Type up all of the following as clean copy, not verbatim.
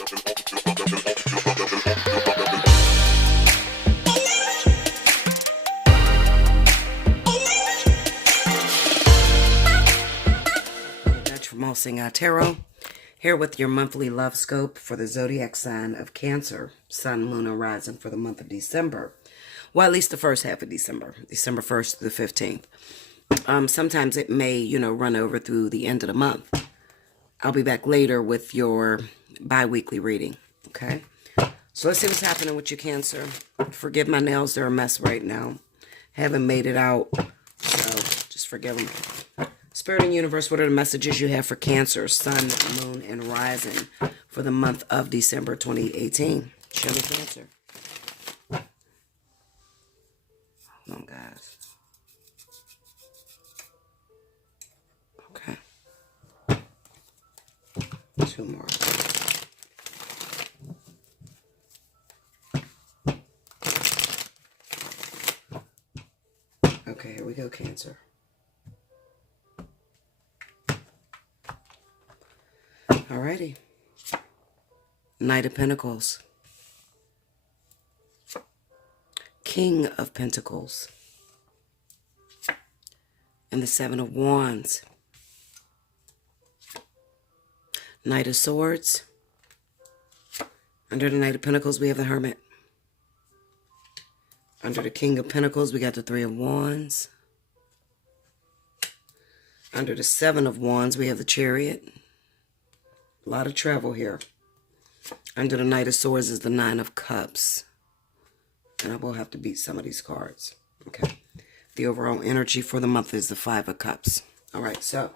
From Allseeingeyetarot, here with your monthly love scope for the zodiac sign of Cancer, Sun, Moon, and Rising for the month of December. Well, at least the first half of December, December 1st to the 15th. Sometimes it may, run over through the end of the month. I'll be back later with your bi-weekly reading, okay? So let's see what's happening with your Cancer. Forgive my nails, they're a mess right now. Haven't made it out, so just forgive them. Spirit and universe, what are the messages you have for Cancer, Sun, Moon, and Rising for the month of December 2018? Show me Cancer. Hold on, guys. Okay. Two more. Okay, here we go, Cancer. Alrighty. Knight of Pentacles. King of Pentacles. And the Seven of Wands. Knight of Swords. Under the Knight of Pentacles, we have the Hermit. Under the King of Pentacles, we got the Three of Wands. Under the Seven of Wands, we have the Chariot. A lot of travel here. Under the Knight of Swords is the Nine of Cups. And I will have to beat some of these cards. Okay. The overall energy for the month is the Five of Cups. All right, so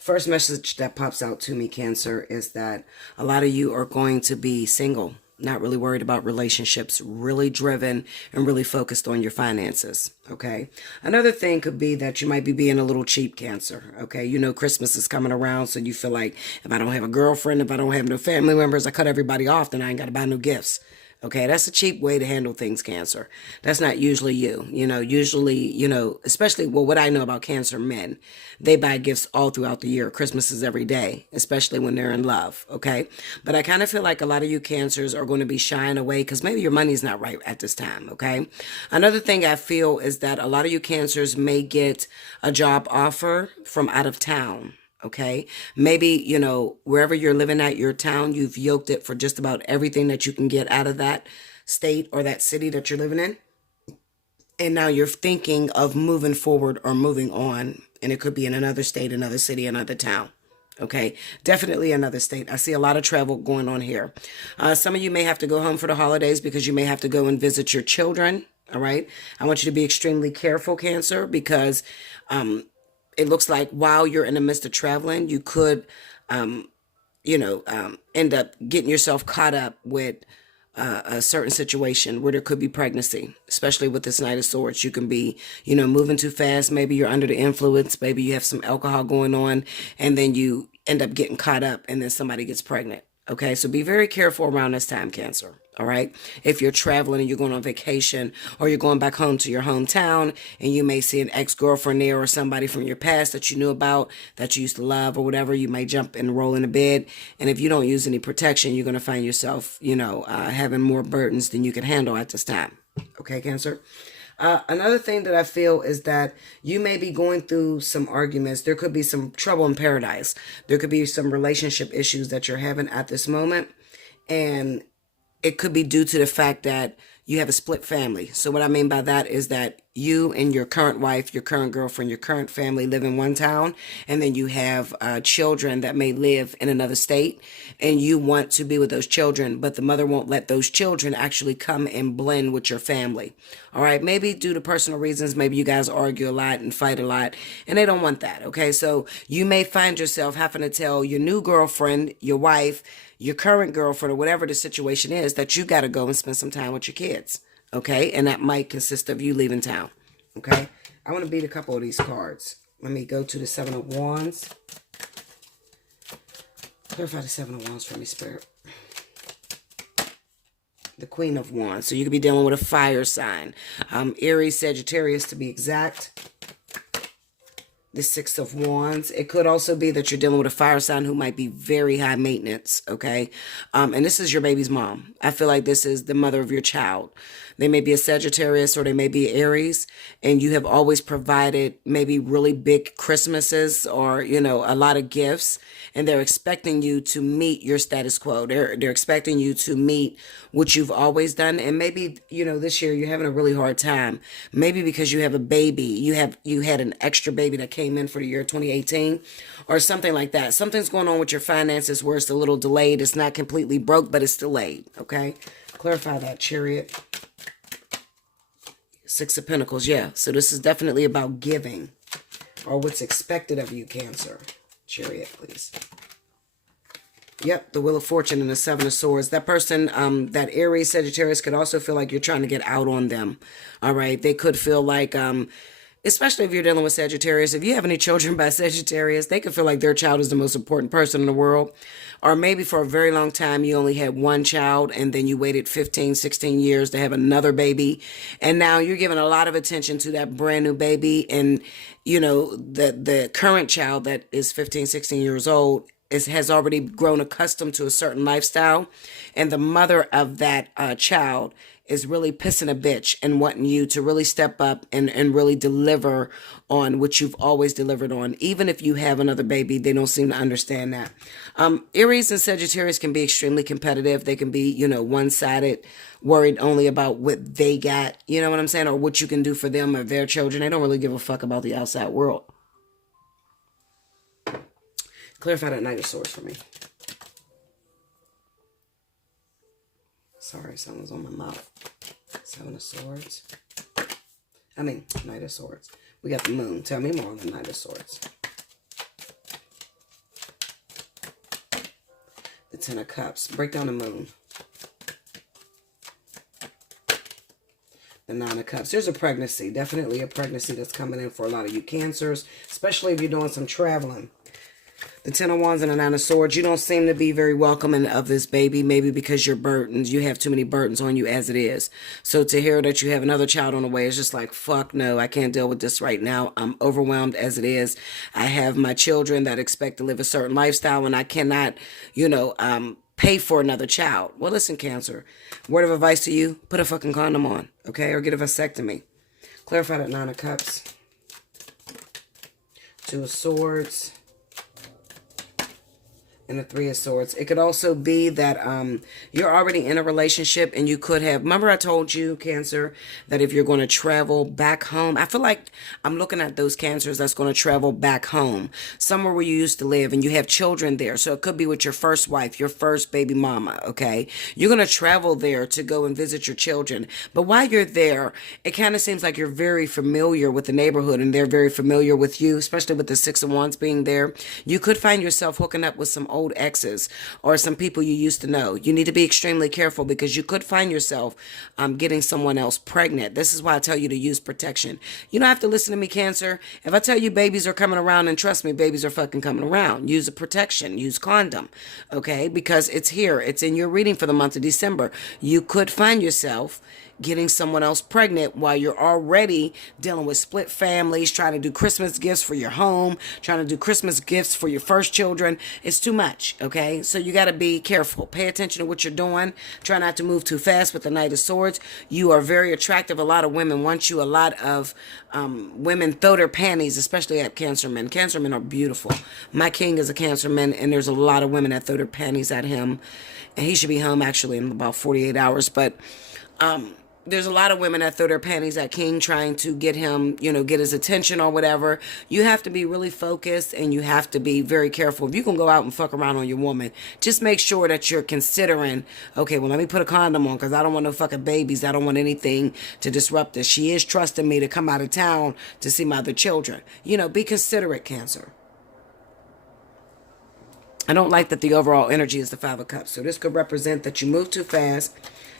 first message that pops out to me, Cancer, is that a lot of you are going to be single. Not really worried about relationships, really driven and really focused on your finances, okay? Another thing could be that you might be being a little cheap, Cancer, okay? You know Christmas is coming around, so you feel like if I don't have a girlfriend, if I don't have no family members, I cut everybody off, then I ain't got to buy no gifts. Okay, that's a cheap way to handle things, Cancer. That's not usually you. Usually, especially, well, what I know about Cancer men, they buy gifts all throughout the year. Christmas is every day, especially when they're in love, okay? But I kind of feel like a lot of you Cancers are going to be shying away because maybe your money's not right at this time, okay? Another thing I feel is that a lot of you Cancers may get a job offer from out of town. Okay, maybe, wherever you're living at, your town, you've yoked it for just about everything that you can get out of that state or that city that you're living in. And now you're thinking of moving forward or moving on. And it could be in another state, another city, another town. Okay, definitely another state. I see a lot of travel going on here. Some of you may have to go home for the holidays because you may have to go and visit your children. All right, I want you to be extremely careful, Cancer, because it looks like while you're in the midst of traveling, you could, end up getting yourself caught up with a certain situation where there could be pregnancy, especially with this Knight of Swords. You can be, moving too fast. Maybe you're under the influence. Maybe you have some alcohol going on, and then you end up getting caught up, and then somebody gets pregnant. Okay, so be very careful around this time, Cancer. All right, if you're traveling and you're going on vacation or you're going back home to your hometown and you may see an ex-girlfriend there or somebody from your past that you knew about, that you used to love or whatever, you may jump and roll in a bed. And if you don't use any protection, you're going to find yourself, having more burdens than you can handle at this time. Okay, Cancer? Another thing that I feel is that you may be going through some arguments. There could be some trouble in paradise. There could be some relationship issues that you're having at this moment. And it could be due to the fact that you have a split family. So what I mean by that is that you and your current wife, your current girlfriend, your current family live in one town, and then you have children that may live in another state, and you want to be with those children, but the mother won't let those children actually come and blend with your family. All right, maybe due to personal reasons, maybe you guys argue a lot and fight a lot, and they don't want that, okay? So you may find yourself having to tell your new girlfriend, your wife, your current girlfriend, or whatever the situation is, that you got to go and spend some time with your kids, okay? And that might consist of you leaving town, okay? I want to beat a couple of these cards. Let me go to the Seven of Wands. Clarify the Seven of Wands for me, Spirit. The Queen of Wands. So you could be dealing with a fire sign. Aries, Sagittarius to be exact. the Six of Wands. It could also be that you're dealing with a fire sign who might be very high maintenance, okay? And this is your baby's mom. I feel like this is the mother of your child. They may be a Sagittarius or they may be Aries, and you have always provided maybe really big Christmases or, you know, a lot of gifts, and they're expecting you to meet your status quo. They're expecting you to meet what you've always done, and maybe, you know, this year you're having a really hard time. Maybe because you have a baby, you had an extra baby that came in for the year 2018 or something like that. Something's going on with your finances where it's a little delayed. It's not completely broke, but it's delayed, okay? Clarify that, Chariot. Six of Pentacles, yeah. So this is definitely about giving or what's expected of you, Cancer. Chariot, please. Yep, the Wheel of Fortune and the Seven of Swords. That person, that Aries, Sagittarius, could also feel like you're trying to get out on them. All right, they could feel like, especially if you're dealing with Sagittarius, if you have any children by Sagittarius, they could feel like their child is the most important person in the world. Or maybe for a very long time, you only had one child and then you waited 15, 16 years to have another baby. And now you're giving a lot of attention to that brand new baby. And, you know, the current child that is 15, 16 years old has already grown accustomed to a certain lifestyle. And the mother of that child is really pissing a bitch and wanting you to really step up and really deliver on what you've always delivered on. Even if you have another baby, they don't seem to understand that. Aries and Sagittarius can be extremely competitive. They can be, you know, one-sided, worried only about what they got, you know what I'm saying, or what you can do for them or their children. They don't really give a fuck about the outside world. Clarify that Knight of Swords for me. Sorry, someone's on my mouth. Seven of Swords. Knight of Swords. We got the Moon. Tell me more on the Knight of Swords. The Ten of Cups. Break down the Moon. The Nine of Cups. There's a pregnancy. Definitely a pregnancy that's coming in for a lot of you Cancers, especially if you're doing some traveling. The Ten of Wands and the Nine of Swords. You don't seem to be very welcoming of this baby, maybe because you're burdened. You have too many burdens on you as it is. So to hear that you have another child on the way is just like, fuck no, I can't deal with this right now. I'm overwhelmed as it is. I have my children that expect to live a certain lifestyle and I cannot, you know, pay for another child. Well, listen, Cancer, word of advice to you, put a fucking condom on, okay? Or get a vasectomy. Clarify that Nine of Cups. Two of Swords. And the Three of Swords. It could also be that you're already in a relationship and you could have... Remember I told you, Cancer, that if you're going to travel back home... I feel like I'm looking at those Cancers that's going to travel back home. Somewhere where you used to live and you have children there. So it could be with your first wife, your first baby mama, okay? You're going to travel there to go and visit your children. But while you're there, it kind of seems like you're very familiar with the neighborhood and they're very familiar with you, especially with the Six of Wands being there. You could find yourself hooking up with some old exes or some people you used to know. You need to be extremely careful because you could find yourself getting someone else pregnant. This is why I tell you to use protection. You don't have to listen to me, Cancer. If I tell you babies are coming around, and trust me, babies are fucking coming around. Use a protection. Use condom. Okay? Because it's here. It's in your reading for the month of December. You could find yourself getting someone else pregnant while you're already dealing with split families, trying to do Christmas gifts for your home, trying to do Christmas gifts for your first children. It's too much, okay? So you got to be careful. Pay attention to what you're doing. Try not to move too fast with the Knight of Swords. You are very attractive. A lot of women want you. A lot of women throw their panties, especially at Cancer men. Cancer men are beautiful. My king is a Cancer man, and there's a lot of women that throw their panties at him. And he should be home, actually, in about 48 hours. But there's a lot of women that throw their panties at King trying to get him, you know, get his attention or whatever. You have to be really focused and you have to be very careful. If you can go out and fuck around on your woman, just make sure that you're considering, okay, well, let me put a condom on because I don't want no fucking babies. I don't want anything to disrupt this. She is trusting me to come out of town to see my other children. You know, be considerate, Cancer. I don't like that the overall energy is the Five of Cups. So this could represent that you move too fast.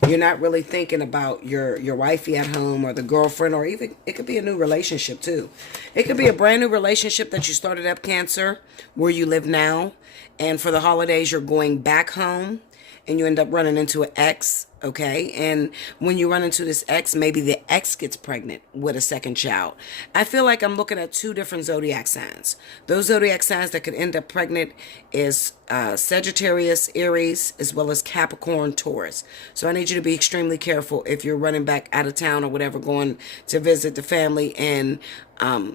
You're not really thinking about your wifey at home or the girlfriend, or even it could be a new relationship too. It could be a brand new relationship that you started up, Cancer, where you live now. And for the holidays, you're going back home. and you end up running into an ex, okay? And when you run into this ex, maybe the ex gets pregnant with a second child. I feel like I'm looking at two different zodiac signs. Those zodiac signs that could end up pregnant is Sagittarius, Aries, as well as Capricorn, Taurus. So I need you to be extremely careful if you're running back out of town or whatever, going to visit the family, and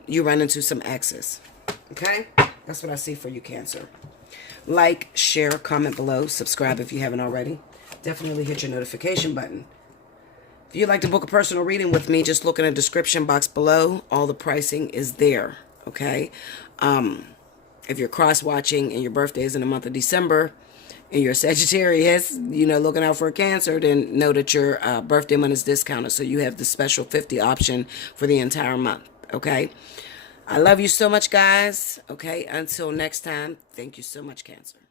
you run into some exes, okay? That's what I see for you, Cancer. Like, share, comment below, subscribe if you haven't already. Definitely hit your notification button. If you'd like to book a personal reading with me, just look in the description box below. All the pricing is there, okay? If you're cross-watching and your birthday is in the month of December and you're a Sagittarius, looking out for a Cancer, then know that your birthday month is discounted. So you have the special 50 option for the entire month, okay? I love you so much, guys. Okay, until next time, thank you so much, Cancer.